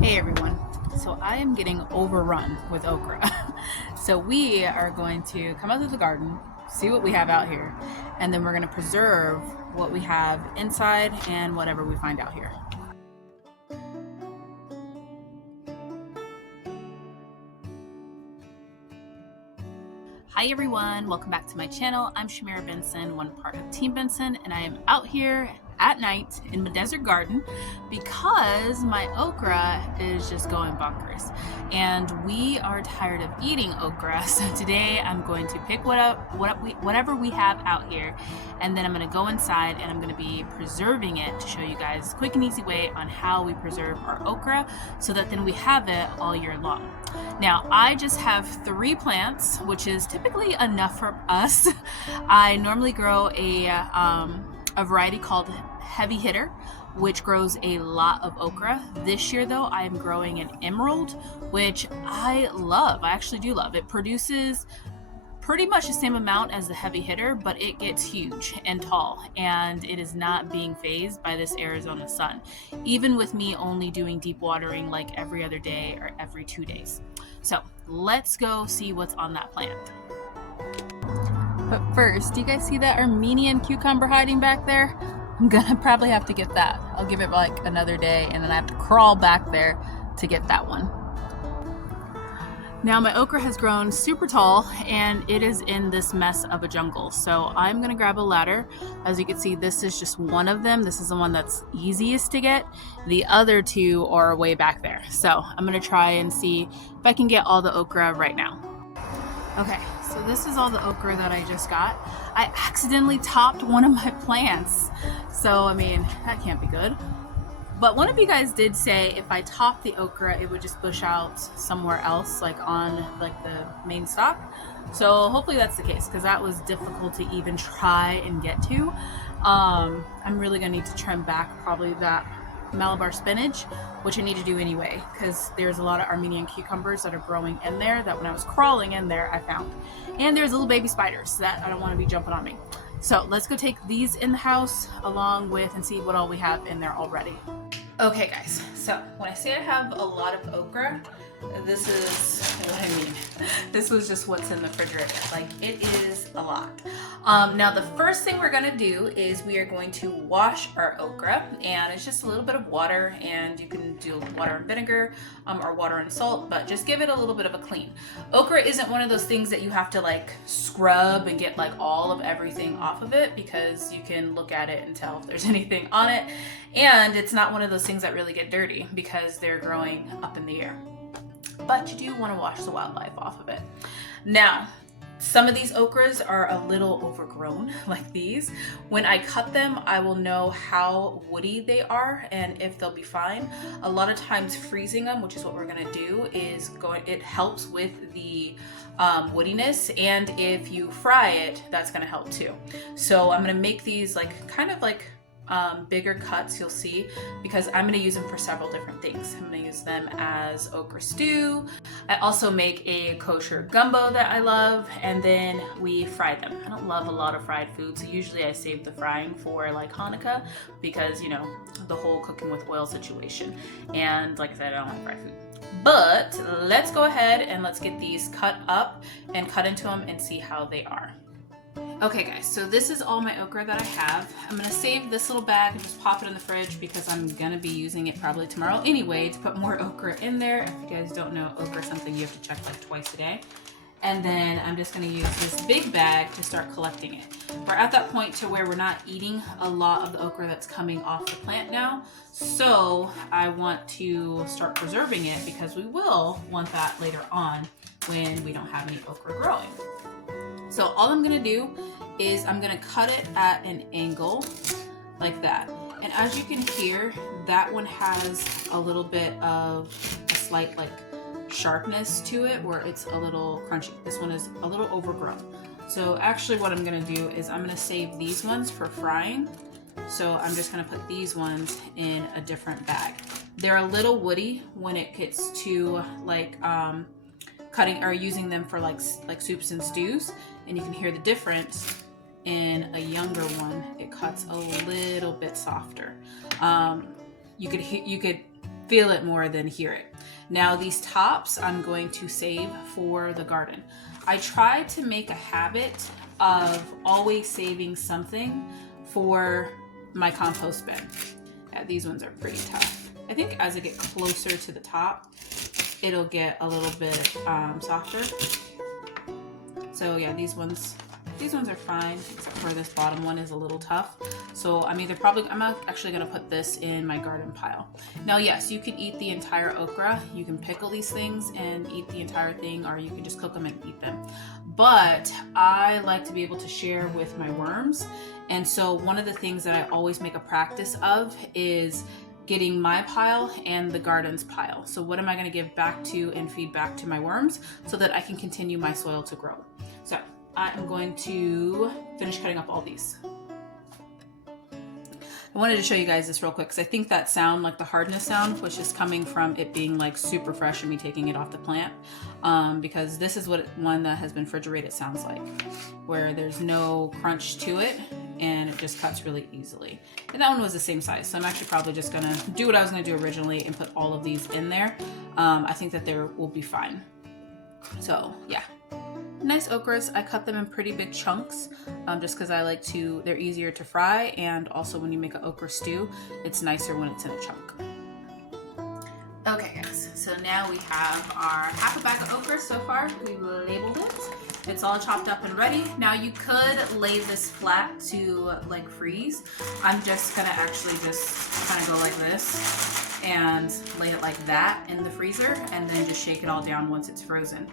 Hey everyone. So I am getting overrun with okra. So we are going to come out to the garden, see what we have out here, and then we're going to preserve what we have inside and whatever we find out here. Hi everyone, welcome back to my channel. I'm Shamira Benson, one part of Team Benson, and I am out here at night in my desert garden because my okra is just going bonkers and we are tired of eating okra. So today I'm going to pick whatever we have out here, and then I'm going to go inside and I'm going to be preserving it to show you guys a quick and easy way on how we preserve our okra so that then we have it all year long. Now, I just have 3 plants, which is typically enough for us. I normally grow a variety called Heavy Hitter, which grows a lot of okra. This year, though, I am growing an Emerald, which I love. I actually do love. It produces pretty much the same amount as the Heavy Hitter, but it gets huge and tall, and it is not being phased by this Arizona sun, even with me only doing deep watering like every other day or every 2 days. So let's go see what's on that plant. But first, do you guys see that Armenian cucumber hiding back there? I'm gonna probably have to get that. I'll give it like another day, and then I have to crawl back there to get that one. Now my okra has grown super tall and it is in this mess of a jungle. So I'm gonna grab a ladder. As you can see, this is just one of them. This is the one that's easiest to get. The other 2 are way back there. So I'm gonna try and see if I can get all the okra right now. Okay, so this is all the okra that I just got. I accidentally topped one of my plants. So, I mean, that can't be good. But one of you guys did say if I top the okra, it would just bush out somewhere else, like on like the main stalk. So hopefully that's the case, because that was difficult to even try and get to. I'm really gonna need to trim back probably that Malabar spinach, which I need to do anyway, because there's a lot of Armenian cucumbers that are growing in there that when I was crawling in there, I found. And there's little baby spiders that I don't want to be jumping on me. So let's go take these in the house along with and see what all we have in there already. Okay guys, so when I say I have a lot of okra, this is what I mean. This was just what's in the refrigerator. Like, it is a lot. Now the first thing we're gonna do is we are going to wash our okra, and it's just a little bit of water, and you can do water and vinegar or water and salt, but just give it a little bit of a clean. Okra isn't one of those things that you have to like scrub and get like all of everything off of it, because you can look at it and tell if there's anything on it, and it's not one of those things that really get dirty because they're growing up in the air. But you do want to wash the wildlife off of it. Now, some of these okras are a little overgrown, like these. When I cut them, I will know how woody they are and if they'll be fine. A lot of times freezing them, which is what we're gonna do, it helps with the woodiness, and if you fry it, that's gonna help too. So I'm gonna make these like kind of like bigger cuts, you'll see, because I'm going to use them for several different things. I'm going to use them as okra stew. I also make a kosher gumbo that I love, and then we fry them. I don't love a lot of fried food, so usually I save the frying for like Hanukkah, because you know, the whole cooking with oil situation, and like I said, I don't like fried food. But let's go ahead and let's get these cut up and cut into them and see how they are. Okay guys, so this is all my okra that I have. I'm gonna save this little bag and just pop it in the fridge because I'm gonna be using it probably tomorrow anyway to put more okra in there. If you guys don't know, okra is something you have to check like twice a day. And then I'm just gonna use this big bag to start collecting it. We're at that point to where we're not eating a lot of the okra that's coming off the plant now. So I want to start preserving it because we will want that later on when we don't have any okra growing. So all I'm gonna do is I'm gonna cut it at an angle like that. And as you can hear, that one has a little bit of a slight like sharpness to it where it's a little crunchy. This one is a little overgrown. So actually what I'm gonna do is I'm gonna save these ones for frying. So I'm just gonna put these ones in a different bag. They're a little woody when it gets to like cutting or using them for like soups and stews, and you can hear the difference. In a younger one, it cuts a little bit softer. You could feel it more than hear it. Now these tops I'm going to save for the garden. I try to make a habit of always saving something for my compost bin. Yeah, these ones are pretty tough. I think as I get closer to the top, it'll get a little bit softer. So yeah, these ones are fine, except for this bottom one is a little tough. So I'm actually gonna put this in my garden pile. Now, yes, you can eat the entire okra. You can pickle these things and eat the entire thing, or you can just cook them and eat them. But I like to be able to share with my worms. And so one of the things that I always make a practice of is getting my pile and the garden's pile. So what am I gonna give back to and feed back to my worms so that I can continue my soil to grow? So I'm going to finish cutting up all these. I wanted to show you guys this real quick because I think that sound, like the hardness sound, was just coming from it being like super fresh and me taking it off the plant. Because this is what one that has been refrigerated sounds like, where there's no crunch to it and it just cuts really easily. And that one was the same size, so I'm actually probably just gonna do what I was gonna do originally and put all of these in there. I think that they will be fine. So yeah. Nice okras. I cut them in pretty big chunks just because I like to, they're easier to fry, and also when you make an okra stew, it's nicer when it's in a chunk. Okay guys, so now we have our half a bag of okra so far. We've labeled it. It's all chopped up and ready. Now you could lay this flat to like freeze. I'm just gonna actually just kind of go like this and lay it like that in the freezer and then just shake it all down once it's frozen.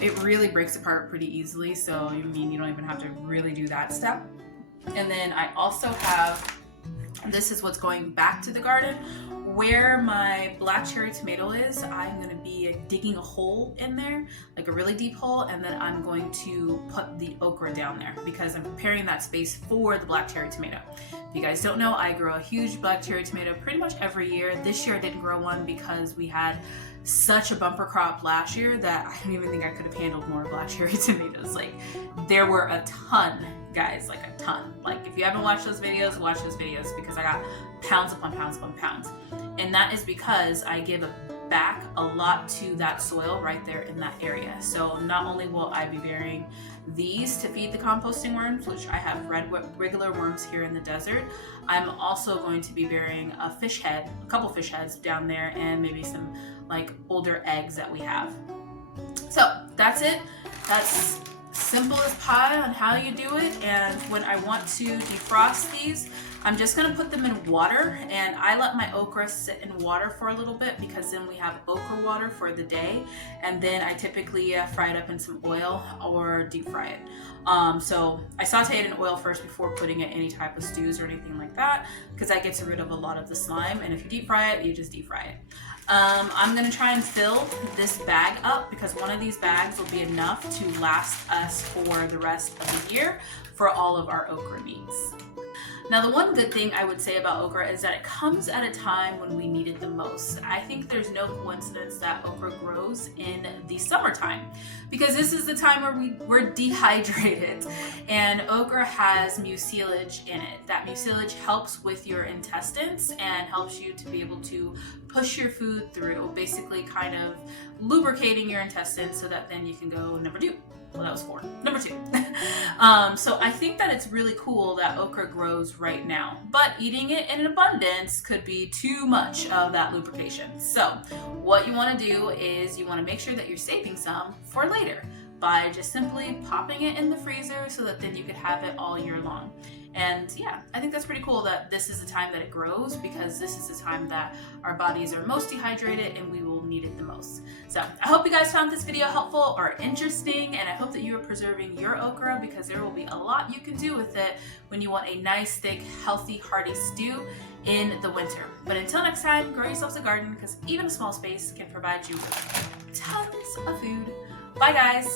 It really breaks apart pretty easily, so you don't even have to really do that step. And then I also have, this is what's going back to the garden. Where my black cherry tomato is, I'm going to be digging a hole in there, like a really deep hole, and then I'm going to put the okra down there because I'm preparing that space for the black cherry tomato. If you guys don't know, I grow a huge black cherry tomato pretty much every year. This year I didn't grow one because we had such a bumper crop last year that I don't even think I could have handled more black cherry tomatoes. Like, there were a ton, guys, like a ton. Like, if you haven't watched those videos, watch those videos because I got pounds upon pounds upon pounds. And that is because I give back a lot to that soil right there in that area. So not only will I be burying these to feed the composting worms, which I have regular worms here in the desert, I'm also going to be burying a fish head, a couple fish heads down there, and maybe some like older eggs that we have. So that's it. That's simple as pie on how you do it. And when I want to defrost these, I'm just gonna put them in water, and I let my okra sit in water for a little bit because then we have okra water for the day, and then I typically fry it up in some oil or deep fry it. So I saute it in oil first before putting it in any type of stews or anything like that because that gets rid of a lot of the slime, and if you deep fry it, you just deep fry it. I'm gonna try and fill this bag up because one of these bags will be enough to last us for the rest of the year for all of our okra needs. Now, the one good thing I would say about okra is that it comes at a time when we need it the most. I think there's no coincidence that okra grows in the summertime because this is the time where we're dehydrated, and okra has mucilage in it. That mucilage helps with your intestines and helps you to be able to push your food through, basically kind of lubricating your intestines so that then you can go number 2. Well, that was 4. Number 2. So I think that it's really cool that okra grows right now, but eating it in abundance could be too much of that lubrication. So what you want to do is you want to make sure that you're saving some for later by just simply popping it in the freezer so that then you could have it all year long. And yeah, I think that's pretty cool that this is the time that it grows because this is the time that our bodies are most dehydrated and we will need it the most. So I hope you guys found this video helpful or interesting, and I hope that you are preserving your okra because there will be a lot you can do with it when you want a nice, thick, healthy, hearty stew in the winter. But until next time, grow yourselves a garden because even a small space can provide you with tons of food. Bye guys!